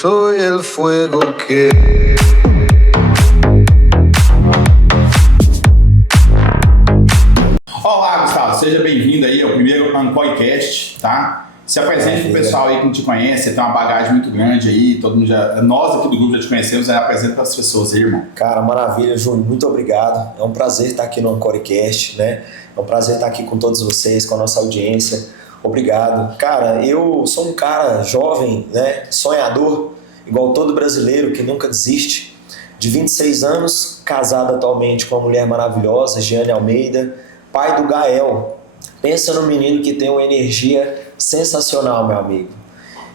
soy el fuego que... Olá, Gustavo, seja bem-vindo aí ao primeiro AncoiCast, tá? Se apresente pro pessoal aí que não te conhece, você tem uma bagagem muito grande aí, todo mundo nós aqui do grupo já te conhecemos, apresenta para as pessoas aí, irmão. Cara, maravilha, Júnior, muito obrigado. É um prazer estar aqui no AncoiCast, né? É um prazer estar aqui com todos vocês, com a nossa audiência. Obrigado. Cara, eu sou um cara jovem, né? Sonhador, igual todo brasileiro que nunca desiste. De 26 anos, casado atualmente com uma mulher maravilhosa, Giane Almeida, pai do Gael. Pensa no menino que tem uma energia sensacional, meu amigo.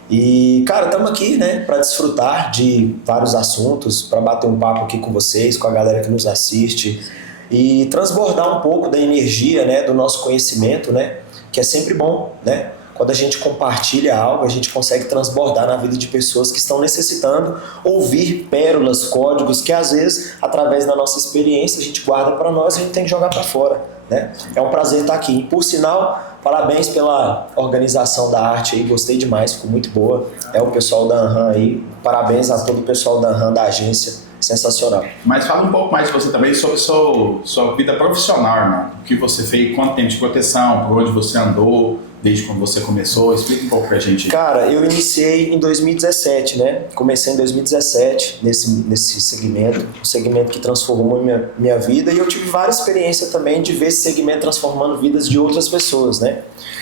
E, cara, estamos aqui, né, para desfrutar de vários assuntos, para bater um papo aqui com vocês, com a galera que nos assiste e transbordar um pouco da energia, né, do nosso conhecimento, né, que é sempre bom, né? Quando a gente compartilha algo, a gente consegue transbordar na vida de pessoas que estão necessitando ouvir pérolas, códigos que às vezes, através da nossa experiência, a gente guarda para nós e a gente tem que jogar para fora, né? É um prazer estar aqui. E, por sinal, parabéns pela organização da arte aí, gostei demais, ficou muito boa. É o pessoal da Anhan aí, parabéns a todo o pessoal da Anhan, da agência, sensacional. Mas fala um pouco mais de você também sobre sua vida profissional, irmão. O que você fez, quanto tempo de proteção, por onde você andou, desde quando você começou, explica um pouco pra gente. Cara, eu iniciei em 2017, né? Comecei em 2017 nesse segmento, um segmento que transformou minha vida, e eu tive várias experiências também de ver esse segmento transformando vidas de outras pessoas, né?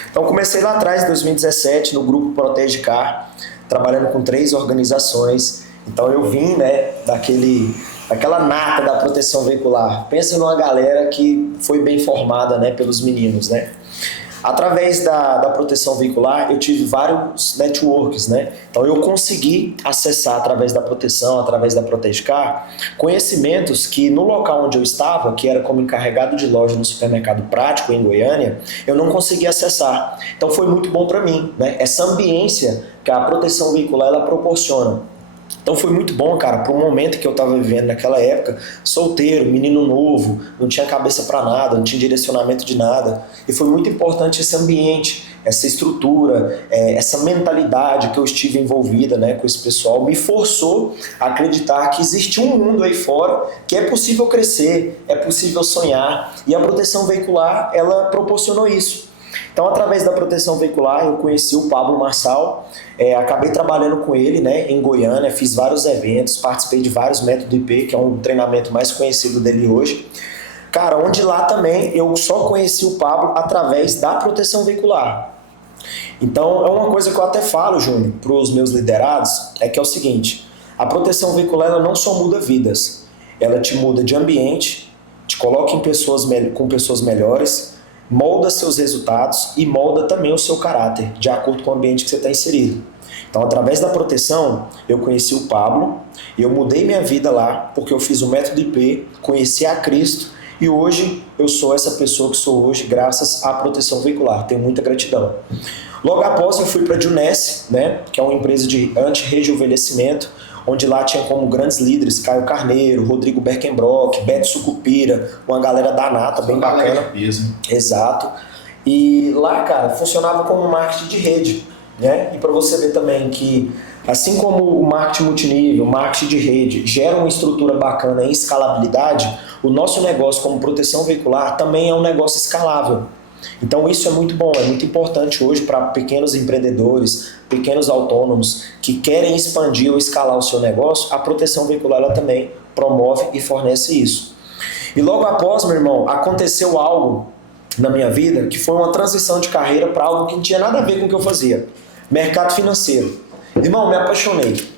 Então comecei lá atrás, em 2017, no grupo Protege Car, trabalhando com 3 organizações. Então eu vim, né, daquela nata da proteção veicular. Pensa numa galera que foi bem formada, né, pelos meninos, né? Através da proteção veicular, eu tive vários networks, né? Então eu consegui acessar através da proteção, através da Protegecar, conhecimentos que no local onde eu estava, que era como encarregado de loja no supermercado Prático em Goiânia, eu não conseguia acessar. Então foi muito bom para mim, né? Essa ambiência que a proteção veicular ela proporciona. Então foi muito bom, cara, para o momento que eu estava vivendo naquela época, solteiro, menino novo, não tinha cabeça para nada, não tinha direcionamento de nada. E foi muito importante esse ambiente, essa estrutura, essa mentalidade que eu estive envolvida, né, com esse pessoal, me forçou a acreditar que existe um mundo aí fora, que é possível crescer, é possível sonhar. E a proteção veicular, ela proporcionou isso. Então, através da proteção veicular, eu conheci o Pablo Marçal, acabei trabalhando com ele, né, em Goiânia, fiz vários eventos, participei de vários métodos IP, que é um treinamento mais conhecido dele hoje. Cara, onde lá também eu só conheci o Pablo através da proteção veicular. Então, é uma coisa que eu até falo, Júnior, para os meus liderados, é que é o seguinte, a proteção veicular ela não só muda vidas, ela te muda de ambiente, te coloca com pessoas melhores, molda seus resultados e molda também o seu caráter, de acordo com o ambiente que você está inserido. Então, através da proteção, eu conheci o Pablo, eu mudei minha vida lá, porque eu fiz o método IP, conheci a Cristo, e hoje eu sou essa pessoa que sou hoje, graças à proteção veicular. Tenho muita gratidão. Logo após, eu fui para a Junesse, né, que é uma empresa de anti-rejuvenescimento, onde lá tinha como grandes líderes Caio Carneiro, Rodrigo Berkenbrock, Beto Sucupira, uma galera da nata, bem bacana. Exato. E lá, cara, funcionava como marketing de rede, né? E para você ver também que, assim como o marketing multinível, o marketing de rede gera uma estrutura bacana em escalabilidade, o nosso negócio como proteção veicular também é um negócio escalável. Então isso é muito bom, é muito importante hoje para pequenos empreendedores, pequenos autônomos que querem expandir ou escalar o seu negócio, a proteção veicular ela também promove e fornece isso. E logo após, meu irmão, aconteceu algo na minha vida que foi uma transição de carreira para algo que não tinha nada a ver com o que eu fazia. Mercado financeiro. Irmão, me apaixonei.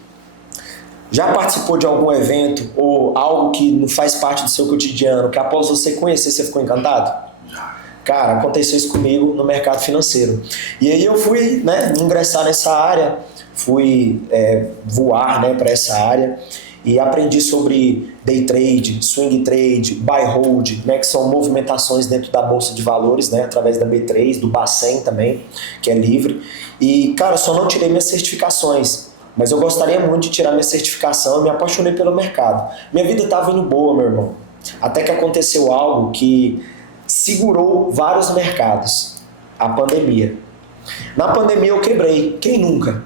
Já participou de algum evento ou algo que não faz parte do seu cotidiano, que após você conhecer, você ficou encantado? Cara, aconteceu isso comigo no mercado financeiro. E aí eu fui, né, ingressar nessa área, fui voar, né, para essa área e aprendi sobre day trade, swing trade, buy hold, né, que são movimentações dentro da bolsa de valores, né, através da B3, do Bacen também, que é livre. E, cara, só não tirei minhas certificações, mas eu gostaria muito de tirar minha certificação e me apaixonei pelo mercado. Minha vida estava indo boa, meu irmão, até que aconteceu algo que segurou vários mercados, a pandemia. Na pandemia eu quebrei. Quem nunca?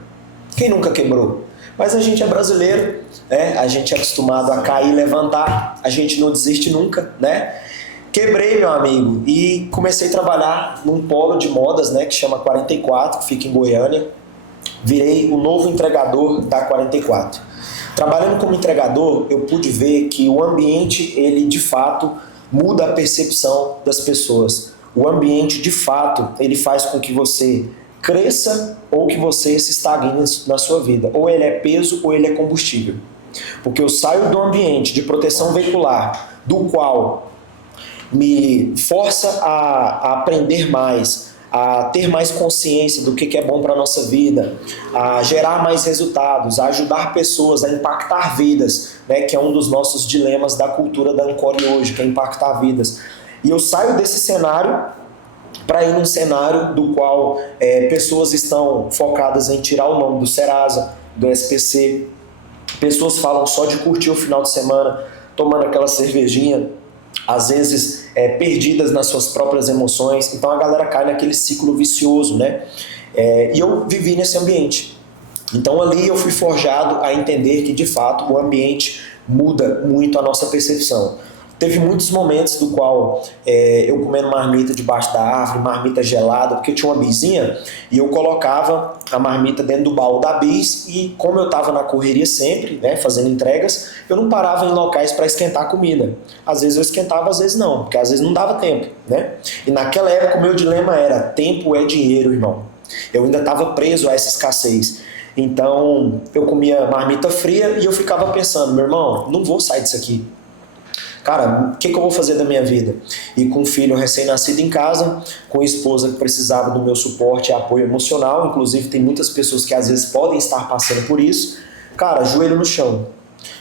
Quem nunca quebrou? Mas a gente é brasileiro, né? A gente é acostumado a cair e levantar, a gente não desiste nunca, né? Quebrei, meu amigo, e comecei a trabalhar num polo de modas, né, que chama 44, que fica em Goiânia. Virei o novo entregador da 44. Trabalhando como entregador, eu pude ver que o ambiente, ele de fato muda a percepção das pessoas. O ambiente, de fato, ele faz com que você cresça ou que você se estagne na sua vida. Ou ele é peso ou ele é combustível. Porque eu saio do ambiente de proteção veicular, do qual me força a aprender mais, a ter mais consciência do que é bom para a nossa vida, a gerar mais resultados, a ajudar pessoas, a impactar vidas, né, que é um dos nossos dilemas da cultura da Ancore hoje, que é impactar vidas. E eu saio desse cenário para ir num cenário do qual pessoas estão focadas em tirar o nome do Serasa, do SPC, pessoas falam só de curtir o final de semana, tomando aquela cervejinha, às vezes perdidas nas suas próprias emoções. Então a galera cai naquele ciclo vicioso, né? E eu vivi nesse ambiente. Então ali eu fui forjado a entender que de fato o ambiente muda muito a nossa percepção. Teve muitos momentos do qual eu comendo marmita debaixo da árvore, marmita gelada, porque eu tinha uma bizinha e eu colocava a marmita dentro do baú da bis e como eu estava na correria sempre, né, fazendo entregas, eu não parava em locais para esquentar a comida. Às vezes eu esquentava, às vezes não, porque às vezes não dava tempo, né? E naquela época o meu dilema era: tempo é dinheiro, irmão. Eu ainda estava preso a essa escassez. Então eu comia marmita fria e eu ficava pensando: meu irmão, não vou sair disso aqui. Cara, o que eu vou fazer da minha vida? E com um filho recém-nascido em casa, com a esposa que precisava do meu suporte e apoio emocional, inclusive tem muitas pessoas que às vezes podem estar passando por isso, cara, joelho no chão.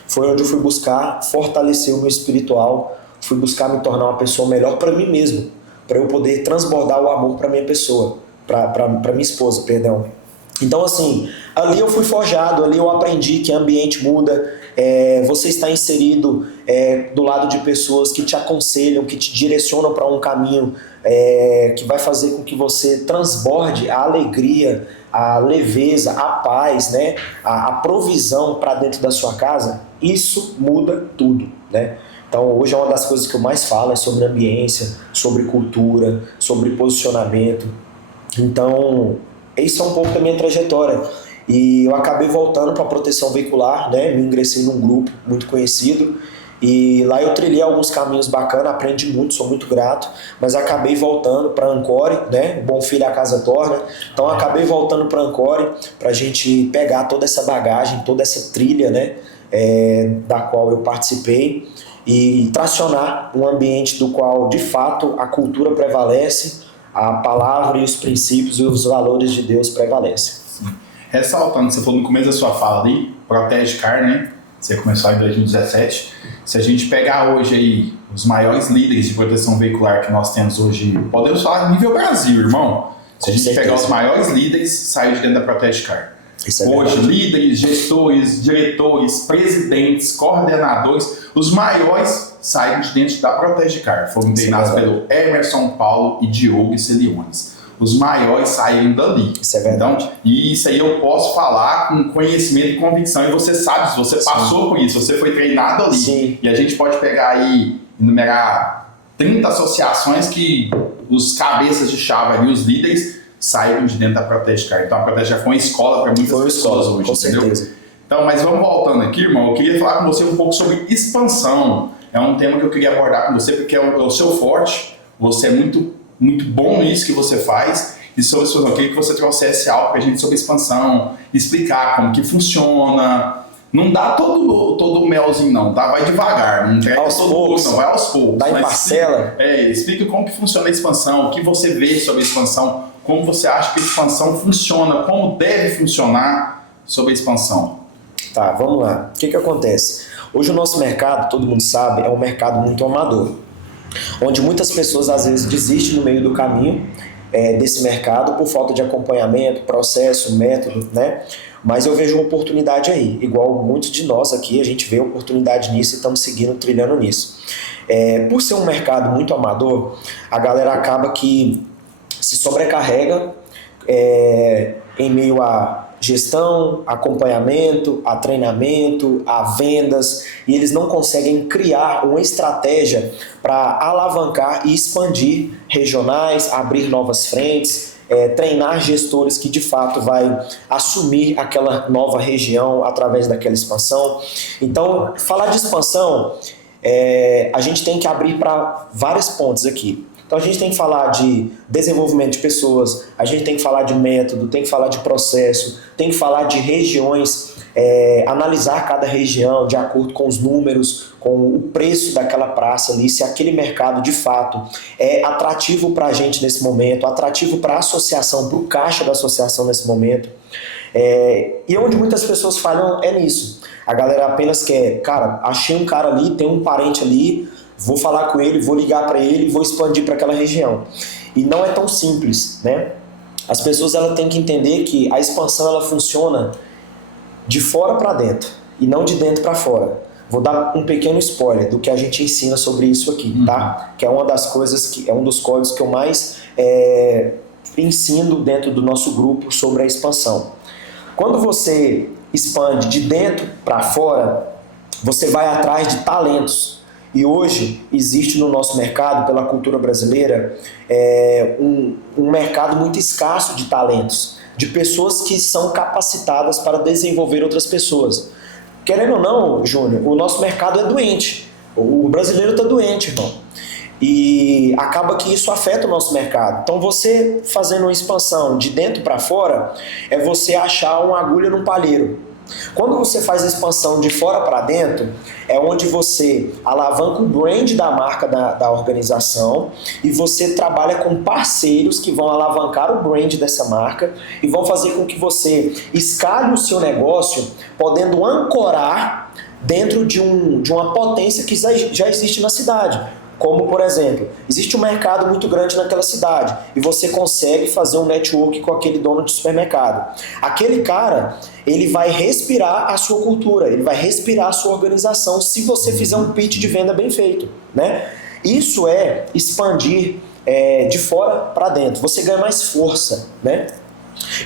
Foi onde eu fui buscar fortalecer o meu espiritual, fui buscar me tornar uma pessoa melhor para mim mesmo, para eu poder transbordar o amor para minha pessoa, para minha esposa, perdão. Então assim, ali eu fui forjado, ali eu aprendi que ambiente muda, você está inserido do lado de pessoas que te aconselham, que te direcionam para um caminho que vai fazer com que você transborde a alegria, a leveza, a paz, né? a provisão para dentro da sua casa. Isso muda tudo, né? Então hoje é uma das coisas que eu mais falo é sobre ambiência, sobre cultura, sobre posicionamento. Então isso é um pouco da minha trajetória. E eu acabei voltando para a proteção veicular, né? Me ingressei num grupo muito conhecido e lá eu trilhei alguns caminhos bacanas, aprendi muito, sou muito grato, mas acabei voltando para a Ancore, né? Bom filho a casa torna. Então acabei voltando para a Ancore para a gente pegar toda essa bagagem, toda essa trilha, né? Da qual eu participei e tracionar um ambiente do qual de fato a cultura prevalece, a palavra e os princípios e os valores de Deus prevalecem. Sim. Ressaltando, você falou no começo da sua fala ali, Protege Car, né? Você começou em 2017. Se a gente pegar hoje aí os maiores líderes de proteção veicular que nós temos hoje, podemos falar nível Brasil, irmão. Se a gente pegar os maiores líderes, saiu de dentro da Protege Car. Hoje, líderes, gestores, diretores, presidentes, coordenadores, os maiores saíram de dentro da Protege Car. Foram treinados pelo Emerson Paulo e Diogo Celiones. Os maiores saíram dali. Isso é verdade. Então, e isso aí eu posso falar com conhecimento e convicção. E você sabe, se você passou por isso, você foi treinado ali. Sim. E a gente pode pegar aí, enumerar 30 associações que os cabeças de chave ali, os líderes, saíram de dentro da Protege Car. Então a Protege Car foi uma escola para muitas pessoas hoje, com entendeu? certeza. Então, mas vamos voltando aqui, irmão. Eu queria falar com você um pouco sobre expansão. É um tema que eu queria abordar com você, porque é o seu forte. Você é muito bom nisso que você faz. E sobre expansão, eu queria que você trouxesse algo pra gente sobre expansão, explicar como que funciona. Não dá todo o melzinho não, tá? Vai devagar, não entrega todo poucos, não, vai aos poucos. Dá em parcela. Explica como que funciona a expansão, o que você vê sobre a expansão, como você acha que a expansão funciona, como deve funcionar sobre a expansão. Tá, vamos lá. O que acontece? Hoje o nosso mercado, todo mundo sabe, é um mercado muito amador, onde muitas pessoas às vezes desistem no meio do caminho desse mercado por falta de acompanhamento, processo, método, né? Mas eu vejo uma oportunidade aí, igual muitos de nós aqui, a gente vê oportunidade nisso e estamos seguindo, trilhando nisso. Por ser um mercado muito amador, a galera acaba que se sobrecarrega em meio a gestão, acompanhamento, a treinamento, a vendas, e eles não conseguem criar uma estratégia para alavancar e expandir regionais, abrir novas frentes, treinar gestores que de fato vai assumir aquela nova região através daquela expansão. Então, falar de expansão, a gente tem que abrir para vários pontos aqui. Então a gente tem que falar de desenvolvimento de pessoas, a gente tem que falar de método, tem que falar de processo, tem que falar de regiões, analisar cada região de acordo com os números, com o preço daquela praça ali, se aquele mercado de fato é atrativo para a gente nesse momento, atrativo para a associação, para o caixa da associação nesse momento. E onde muitas pessoas falham é nisso. A galera apenas quer, cara, achei um cara ali, tem um parente ali, vou falar com ele, vou ligar para ele, vou expandir para aquela região. E não é tão simples, né? As pessoas elas têm que entender que a expansão ela funciona de fora para dentro e não de dentro para fora. Vou dar um pequeno spoiler do que a gente ensina sobre isso aqui, tá? Que é uma das coisas, que é um dos códigos que eu mais ensino dentro do nosso grupo sobre a expansão. Quando você expande de dentro para fora, você vai atrás de talentos. E hoje existe no nosso mercado, pela cultura brasileira, um mercado muito escasso de talentos, de pessoas que são capacitadas para desenvolver outras pessoas. Querendo ou não, Júnior, o nosso mercado é doente. O brasileiro está doente, irmão. E acaba que isso afeta o nosso mercado. Então você fazendo uma expansão de dentro para fora, é você achar uma agulha num palheiro. Quando você faz a expansão de fora para dentro, é onde você alavanca o brand da marca da organização e você trabalha com parceiros que vão alavancar o brand dessa marca e vão fazer com que você escale o seu negócio, podendo ancorar dentro de uma potência que já existe na cidade. Como, por exemplo, existe um mercado muito grande naquela cidade e você consegue fazer um network com aquele dono de supermercado. Aquele cara, ele vai respirar a sua cultura, ele vai respirar a sua organização se você fizer um pitch de venda bem feito, né? Isso é expandir de fora para dentro. Você ganha mais força, né?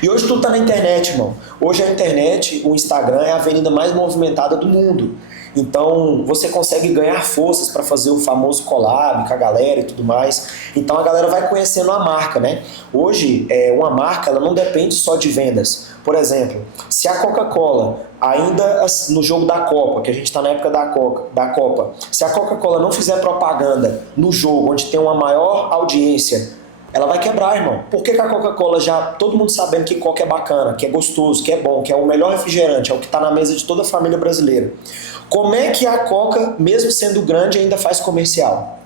E hoje tudo está na internet, irmão. Hoje a internet, o Instagram é a avenida mais movimentada do mundo. Então você consegue ganhar forças para fazer o famoso collab com a galera e tudo mais. Então a galera vai conhecendo a marca, né? Hoje uma marca ela não depende só de vendas. Por exemplo, se a Coca-Cola ainda no jogo da Copa, que a gente está na época da Copa, se a Coca-Cola não fizer propaganda no jogo onde tem uma maior audiência, ela vai quebrar, irmão. Por que a Coca-Cola já, todo mundo sabendo que Coca é bacana, que é gostoso, que é bom, que é o melhor refrigerante, é o que está na mesa de toda a família brasileira. Como é que a Coca, mesmo sendo grande, ainda faz comercial?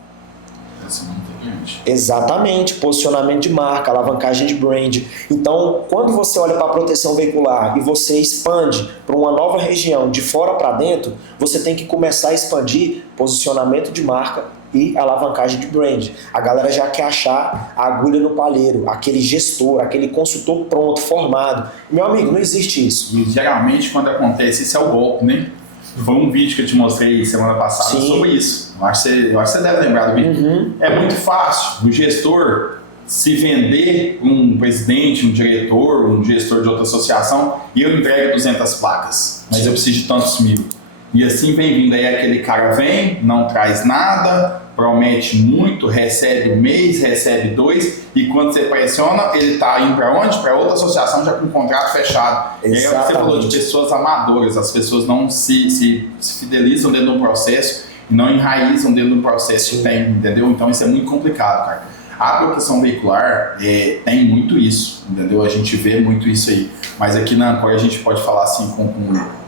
Exatamente, posicionamento de marca, alavancagem de brand. Então, quando você olha para a proteção veicular e você expande para uma nova região de fora para dentro, você tem que começar a expandir posicionamento de marca e alavancagem de brand. A galera já quer achar a agulha no palheiro, aquele gestor, aquele consultor pronto, formado. Meu amigo, não existe isso. E geralmente quando acontece isso é o golpe, né? Foi um vídeo que eu te mostrei semana passada sobre isso. Eu acho que você deve lembrar do vídeo. Uhum. É muito fácil o gestor se vender um presidente, um diretor, um gestor de outra associação e eu entrego 200 placas, mas eu preciso de tantos mil. E assim vem vindo, aí aquele cara vem, não traz nada, promete muito, recebe um mês, recebe 2, e quando você pressiona, ele está indo para onde? Para outra associação já com um contrato fechado. Exatamente. E aí você falou de pessoas amadoras, as pessoas não se fidelizam dentro de um processo e não enraizam dentro de um processo que tem, entendeu? Então isso é muito complicado, cara. A proteção veicular tem muito isso, entendeu? A gente vê muito isso aí. Mas aqui na Ancor a gente pode falar assim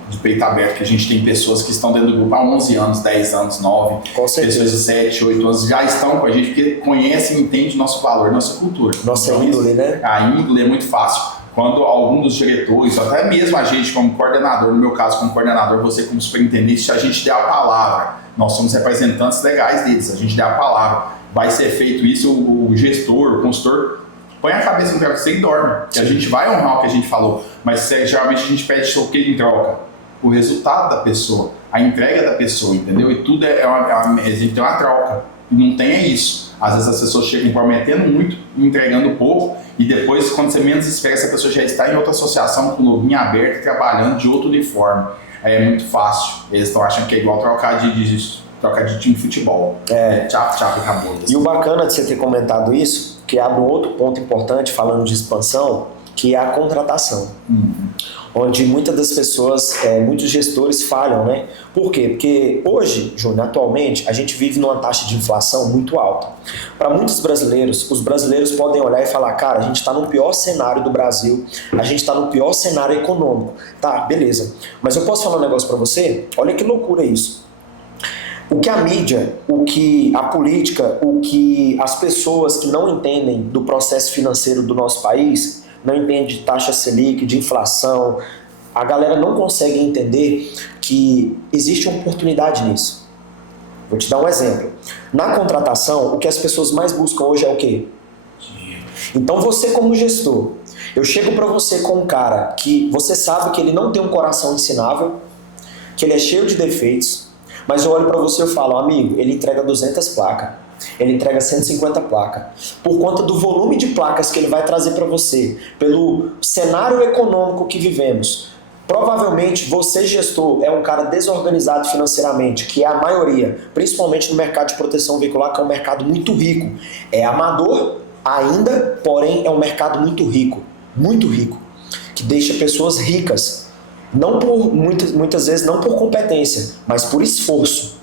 de peito aberto, que a gente tem pessoas que estão dentro do grupo há 11 anos, 10 anos, 9, pessoas de 7, 8 anos já estão com a gente porque conhecem e entendem nosso valor, nossa cultura. Nossa então, índole, né? A índole é muito fácil. Quando algum dos diretores, até mesmo a gente como coordenador, no meu caso como coordenador, você como superintendente, se a gente der a palavra, nós somos representantes legais deles, a gente der a palavra, vai ser feito isso, o gestor, o consultor, põe a cabeça no travesseiro e dorme, que a gente vai honrar o que a gente falou, mas geralmente a gente pede o que em troca? O resultado da pessoa, a entrega da pessoa, entendeu? E tudo a gente tem uma troca. e não tem é isso. Às vezes as pessoas chegam prometendo muito, entregando pouco, e depois, quando você menos espera, essa pessoa já está em outra associação com o login aberto, trabalhando de outro uniforme. Aí é muito fácil. Eles estão achando que é igual trocar de time de futebol. Tchau, acabou. E o bacana de você ter comentado isso, que abre um outro ponto importante, falando de expansão, que é a contratação. Onde muitas das pessoas, muitos gestores falham, né? Por quê? Porque hoje, Júnior, atualmente, a gente vive numa taxa de inflação muito alta. Para muitos brasileiros, os brasileiros podem olhar e falar, cara, a gente está no pior cenário do Brasil, a gente está no pior cenário econômico. Tá, beleza. Mas eu posso falar um negócio para você? Olha que loucura isso. O que a mídia, o que a política, o que as pessoas que não entendem do processo financeiro do nosso país, não entendem de taxa Selic, de inflação, a galera não consegue entender que existe uma oportunidade nisso. Vou te dar um exemplo. Na contratação, o que as pessoas mais buscam hoje é o quê? Então você como gestor, eu chego para você com um cara que você sabe que ele não tem um coração ensinável, que ele é cheio de defeitos, mas eu olho para você e falo, amigo, ele entrega 200 placas, ele entrega 150 placas. Por conta do volume de placas que ele vai trazer para você, pelo cenário econômico que vivemos, provavelmente você, gestor, é um cara desorganizado financeiramente, que é a maioria, principalmente no mercado de proteção veicular, que é um mercado muito rico. É amador ainda, porém é um mercado muito rico, que deixa pessoas ricas. Não por, muitas vezes não por competência, mas por esforço.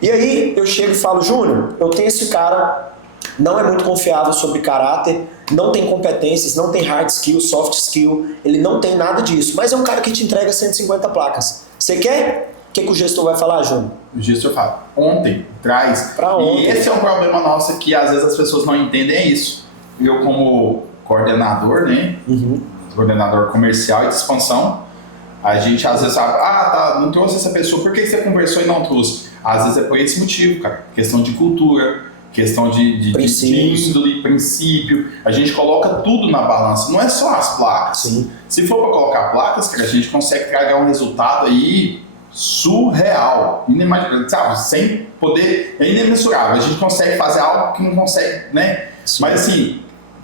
E aí eu chego e falo, Júnior, eu tenho esse cara, não é muito confiável sobre caráter, não tem competências, não tem hard skill, soft skill, ele não tem nada disso, mas é um cara que te entrega 150 placas. Você quer? O que o gestor vai falar, Júnior? O gestor fala, ontem, traz. Pra ontem. E esse é um problema nosso que às vezes as pessoas não entendem, é isso. Eu como coordenador, né? Coordenador comercial e de expansão, a gente às vezes sabe, não trouxe essa pessoa, por que você conversou e não trouxe? Às vezes é por esse motivo, cara. Questão de cultura, questão de índole, princípio. A gente coloca tudo na balança, não é só as placas. Sim. Se for para colocar placas, cara, a gente consegue tragar um resultado aí surreal, inimaginável, sabe? Sem poder, é imensurável. A gente consegue fazer algo que não consegue, né? Sim. Mas assim,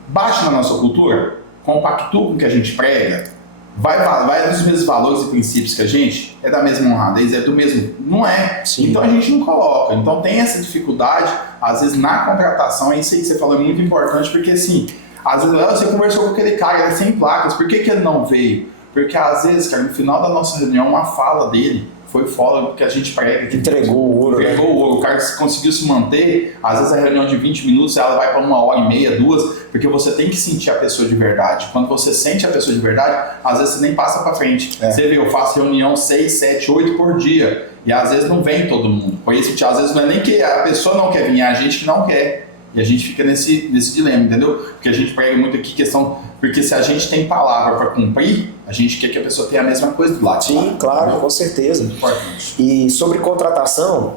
baixa na nossa cultura, compactua com o que a gente prega, vai dos mesmos valores e princípios que a gente, é da mesma honradez, é do mesmo, não é. Sim. Então a gente não coloca. Então tem essa dificuldade, às vezes na contratação, é isso aí que você falou, é muito importante, porque assim, às vezes você conversou com aquele cara, ele é sem placas, por que ele não veio? Porque às vezes, cara, no final da nossa reunião, uma fala dele foi fora do que a gente prega. Que Entregou o ouro. Entregou o ouro. O cara conseguiu se manter, às vezes a reunião de 20 minutos, ela vai para 1h30, 2, porque você tem que sentir a pessoa de verdade. Quando você sente a pessoa de verdade, às vezes você nem passa para frente. Você vê, eu faço reunião 6, 7, 8 por dia, e às vezes não vem todo mundo. Por isso, às vezes não é nem que a pessoa não quer vir, é a gente que não quer. E a gente fica nesse dilema, entendeu? Porque a gente prega muito aqui questão... Porque se a gente tem palavra para cumprir, a gente quer que a pessoa tenha a mesma coisa do lado. Sim, claro, com certeza. Importante. E sobre contratação,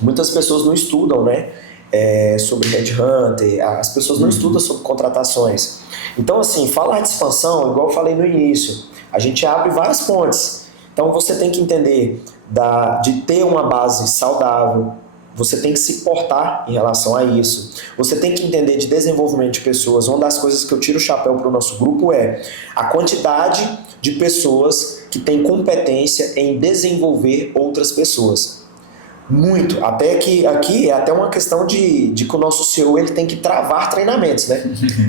muitas pessoas não estudam, né? Sobre headhunter, as pessoas não estudam sobre contratações. Então, assim, falar de expansão, igual eu falei no início, a gente abre várias pontes. Então, você tem que entender de ter uma base saudável, você tem que se portar em relação a isso. Você tem que entender de desenvolvimento de pessoas. Uma das coisas que eu tiro o chapéu para o nosso grupo é a quantidade de pessoas que têm competência em desenvolver outras pessoas. Muito. Até que aqui é até uma questão de que o nosso CEO ele tem que travar treinamentos, né?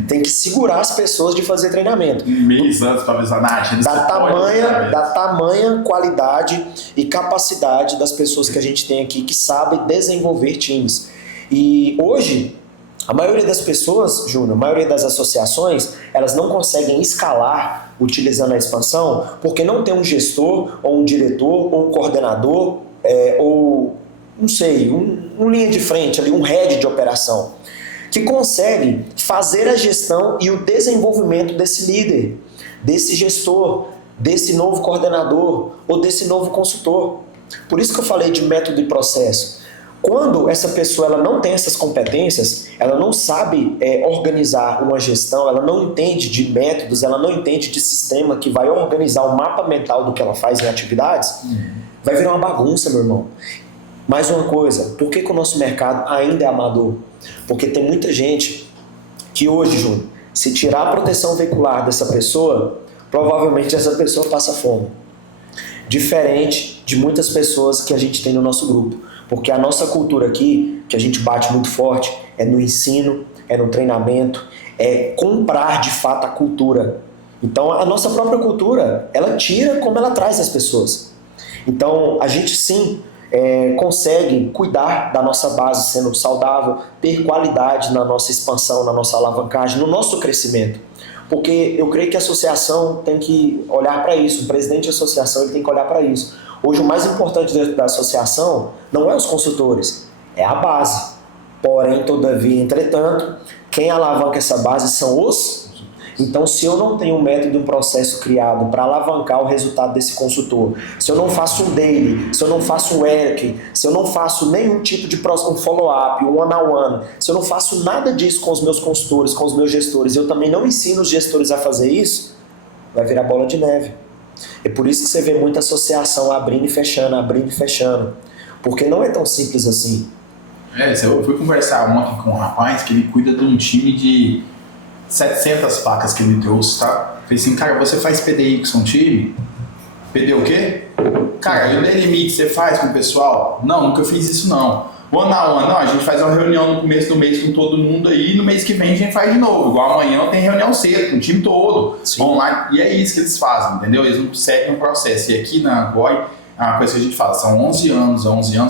Tem que segurar as pessoas de fazer treinamento. Meses antes para avisar, Da tamanha qualidade e capacidade das pessoas que a gente tem aqui que sabem desenvolver times. E hoje, a maioria das pessoas, Júnior, a maioria das associações, elas não conseguem escalar utilizando a expansão porque não tem um gestor, ou um diretor, ou um coordenador, ou não sei, um linha de frente ali, um head de operação, que consegue fazer a gestão e o desenvolvimento desse líder, desse gestor, desse novo coordenador ou desse novo consultor. Por isso que eu falei de método e processo. Quando essa pessoa ela não tem essas competências, ela não sabe organizar uma gestão, ela não entende de métodos, ela não entende de sistema que vai organizar o mapa mental do que ela faz em atividades, vai virar uma bagunça, meu irmão. Mais uma coisa, por que o nosso mercado ainda é amador? Porque tem muita gente que hoje, Júnior, se tirar a proteção veicular dessa pessoa, provavelmente essa pessoa passa fome. Diferente de muitas pessoas que a gente tem no nosso grupo. Porque a nossa cultura aqui, que a gente bate muito forte, é no ensino, é no treinamento, é comprar de fato a cultura. Então a nossa própria cultura, ela tira como ela traz as pessoas. Então a gente sim consegue cuidar da nossa base sendo saudável, ter qualidade na nossa expansão, na nossa alavancagem, no nosso crescimento. Porque eu creio que a associação tem que olhar para isso, o presidente da associação ele tem que olhar para isso. Hoje o mais importante dentro da associação não é os consultores, é a base. Porém, todavia, entretanto, quem alavanca essa base são os... Então, se eu não tenho um método, um processo criado para alavancar o resultado desse consultor, se eu não faço um daily, se eu não faço um ERC, se eu não faço nenhum tipo de um follow-up, um one-on-one, se eu não faço nada disso com os meus consultores, com os meus gestores, eu também não ensino os gestores a fazer isso, vai virar bola de neve. É por isso que você vê muita associação abrindo e fechando, porque não é tão simples assim. Eu fui conversar ontem com um rapaz que ele cuida de um time de 700 placas que ele trouxe, tá? Falei assim, cara, você faz PDI com seu time? PD o quê? Cara, e o Day Limite você faz com o pessoal? Não, nunca fiz isso não. One on one, não, a gente faz uma reunião no começo do mês com todo mundo aí, no mês que vem a gente faz de novo. Igual amanhã tem reunião cedo, com o time todo, online, e é isso que eles fazem, entendeu? Eles não seguem o processo. E aqui na GOI, é uma coisa que a gente fala, são 11 anos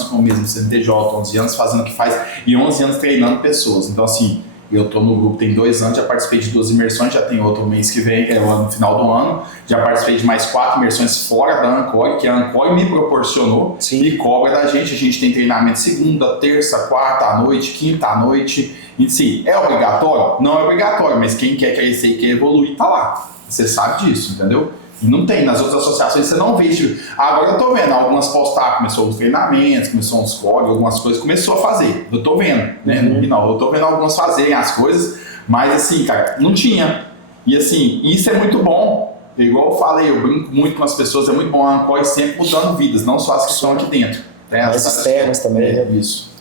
com o mesmo CNTJ, 11 anos fazendo o que faz e 11 anos treinando pessoas. Então assim, eu tô no grupo tem 2 anos, já participei de 2 imersões, já tem outro mês que vem, no final do ano, já participei de mais 4 imersões fora da Ancor, que a Ancor me proporcionou. Sim. E cobra da gente. A gente tem treinamento segunda, terça, quarta à noite, quinta à noite. E sim, é obrigatório? Não é obrigatório, mas quem quer crescer e quer evoluir tá lá. Você sabe disso, entendeu? E não tem, nas outras associações você não vê. Tipo, agora eu tô vendo, algumas postar, começou os treinamentos, começou uns códigos, algumas coisas, começou a fazer. Eu tô vendo, né? Não, eu tô vendo algumas fazerem as coisas, mas assim, cara, não tinha. E assim, isso é muito bom. Igual eu falei, eu brinco muito com as pessoas, é muito bom a Ancor sempre mudando vidas, não só as que estão aqui dentro. Né? As externas também, né? Isso.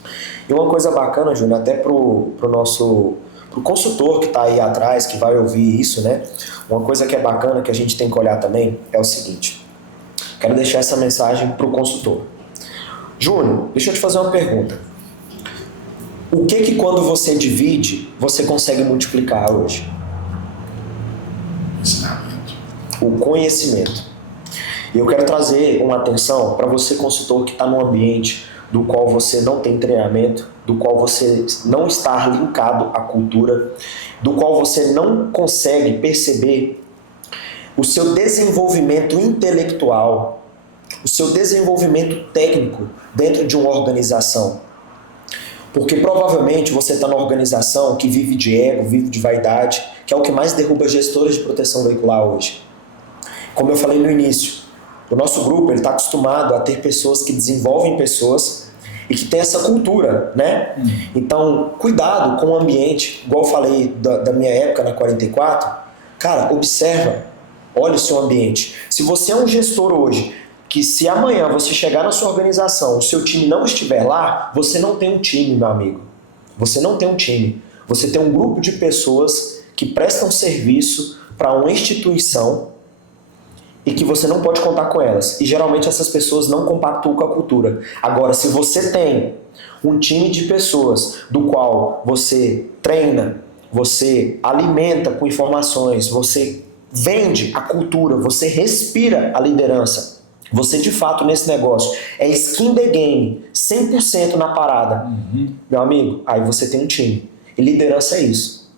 E uma coisa bacana, Júnior, até pro consultor que está aí atrás, que vai ouvir isso, né? Uma coisa que é bacana, que a gente tem que olhar também, é o seguinte. Quero deixar essa mensagem pro consultor. Júnior, deixa eu te fazer uma pergunta. O que quando você divide, você consegue multiplicar hoje? O conhecimento. E eu quero trazer uma atenção para você, consultor, que está num ambiente do qual você não tem treinamento, do qual você não está linkado à cultura, do qual você não consegue perceber o seu desenvolvimento intelectual, o seu desenvolvimento técnico dentro de uma organização. Porque provavelmente você está numa organização que vive de ego, vive de vaidade, que é o que mais derruba gestores de proteção veicular hoje. Como eu falei no início, o nosso grupo está acostumado a ter pessoas que desenvolvem pessoas e que tem essa cultura, né? Então, cuidado com o ambiente, igual eu falei da minha época na 44, cara, observa, olha o seu ambiente. Se você é um gestor hoje, que se amanhã você chegar na sua organização, o seu time não estiver lá, você não tem um time, meu amigo. Você não tem um time. Você tem um grupo de pessoas que prestam serviço para uma instituição e que você não pode contar com elas. E geralmente essas pessoas não compactuam com a cultura. Agora, se você tem um time de pessoas do qual você treina, você alimenta com informações, você vende a cultura, você respira a liderança, você de fato nesse negócio é skin the game, 100% na parada, meu amigo, aí você tem um time. E liderança é isso.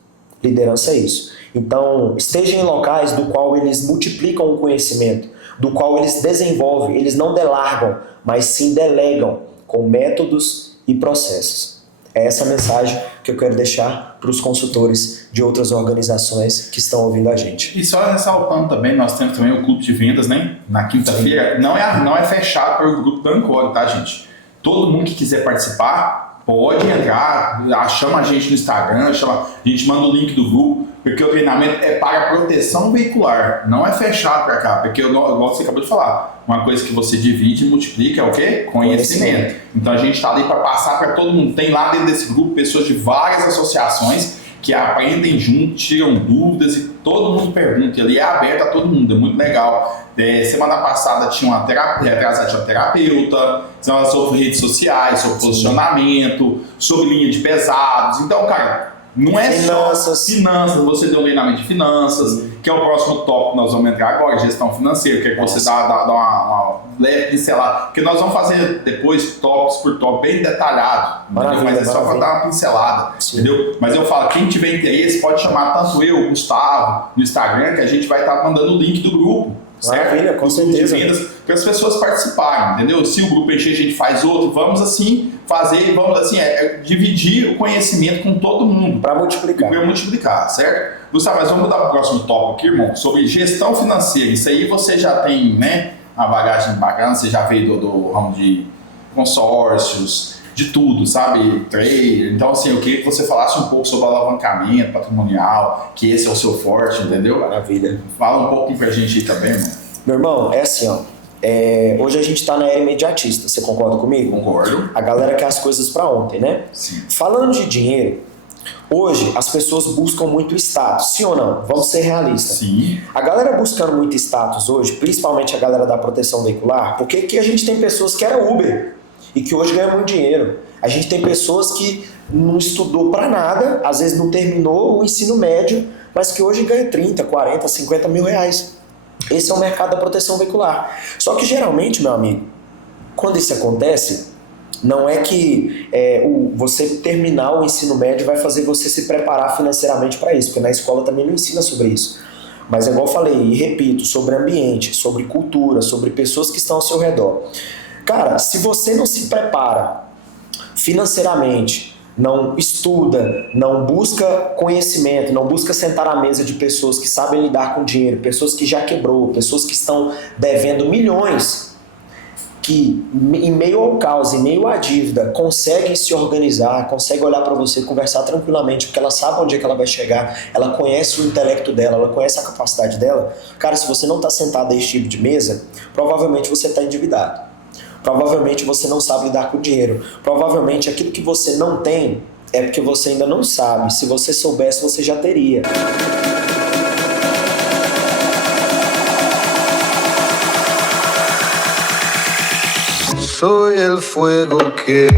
Liderança é isso. Então, esteja em locais do qual eles multiplicam o conhecimento, do qual eles desenvolvem, eles não delargam, mas sim delegam com métodos e processos. É essa mensagem que eu quero deixar para os consultores de outras organizações que estão ouvindo a gente. E só ressaltando também, nós temos também o clube de vendas, né? Na quinta-feira, não é fechado para o grupo da Ancor, tá, gente? Todo mundo que quiser participar, pode entrar, chama a gente no Instagram, a gente manda o link do grupo, porque o treinamento é para proteção veicular, não é fechado para cá, porque igual você acabou de falar, uma coisa que você divide e multiplica é o quê? Conhecimento. Então a gente está ali para passar para todo mundo. Tem lá dentro desse grupo pessoas de várias associações que aprendem junto, tiram dúvidas e todo mundo pergunta. Ele é aberto a todo mundo, é muito legal. Semana passada tinha uma terapeuta, sobre redes sociais, sobre posicionamento, sobre linha de pesados. Então, cara, não é só finanças, você deu um treinamento de finanças, que é o próximo tópico que nós vamos entrar agora, gestão financeira, que é que você dá uma leve pincelada, porque nós vamos fazer depois tópicos por tópico, bem detalhado, mas é só para dar uma pincelada, entendeu? Mas eu falo, quem tiver interesse pode chamar tanto eu, o Gustavo, no Instagram, que a gente vai estar mandando o link do grupo. Maravilha, com certeza. Para as pessoas participarem, entendeu? Se o grupo encher, a gente faz outro. Vamos assim fazer, dividir o conhecimento com todo mundo. Para multiplicar. Certo? Gustavo, mas vamos mudar para o próximo tópico aqui, irmão, sobre gestão financeira. Isso aí você já tem, né, uma bagagem bacana, você já veio do ramo de consórcios, de tudo, sabe? Trader. Então, assim, eu queria que você falasse um pouco sobre alavancamento patrimonial, que esse é o seu forte, entendeu? Maravilha. Fala um pouquinho pra gente aí também, irmão. Meu irmão, é assim, ó. Hoje a gente tá na era imediatista, você concorda comigo? Concordo. A galera quer as coisas pra ontem, né? Sim. Falando de dinheiro, hoje as pessoas buscam muito status, sim ou não? Vamos ser realistas. Sim. A galera buscando muito status hoje, principalmente a galera da proteção veicular, porque que a gente tem pessoas que eram Uber e que hoje ganham muito dinheiro. A gente tem pessoas que não estudou pra nada, às vezes não terminou o ensino médio, mas que hoje ganha 30, 40, 50 mil reais. Esse é o mercado da proteção veicular. Só que geralmente, meu amigo, quando isso acontece, não é que você terminar o ensino médio vai fazer você se preparar financeiramente para isso, porque na escola também não ensina sobre isso. Mas é igual eu falei e repito, sobre ambiente, sobre cultura, sobre pessoas que estão ao seu redor. Cara, se você não se prepara financeiramente, não estuda, não busca conhecimento, não busca sentar à mesa de pessoas que sabem lidar com dinheiro, pessoas que já quebrou, pessoas que estão devendo milhões, que em meio ao caos, em meio à dívida, conseguem se organizar, conseguem olhar para você, conversar tranquilamente, porque ela sabe onde é que ela vai chegar, ela conhece o intelecto dela, ela conhece a capacidade dela. Cara, se você não está sentado a esse tipo de mesa, provavelmente você está endividado. Provavelmente você não sabe lidar com o dinheiro. Provavelmente aquilo que você não tem é porque você ainda não sabe. Se você soubesse, você já teria. Soy el fuego que